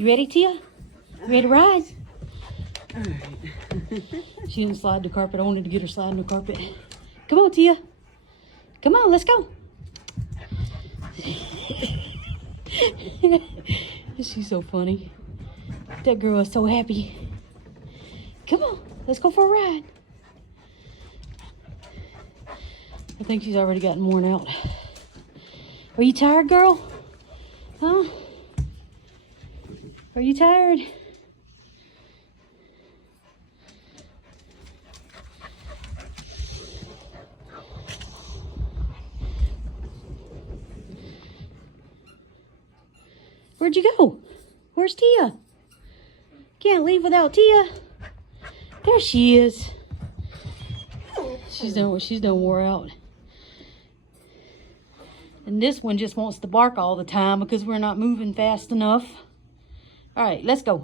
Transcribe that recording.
You ready, Tia? You ready to ride? All right. She didn't slide the carpet. I wanted to get her sliding the carpet. Come on, Tia. Come on, let's go. She's so funny. That girl is so happy. Come on, let's go for a ride. I think she's already gotten worn out. Are you tired, girl? Huh? Are you tired? Where'd you go? Where's Tia? Can't leave without Tia. There she is. She's done wore out. And this one just wants to bark all the time because we're not moving fast enough. All right, let's go.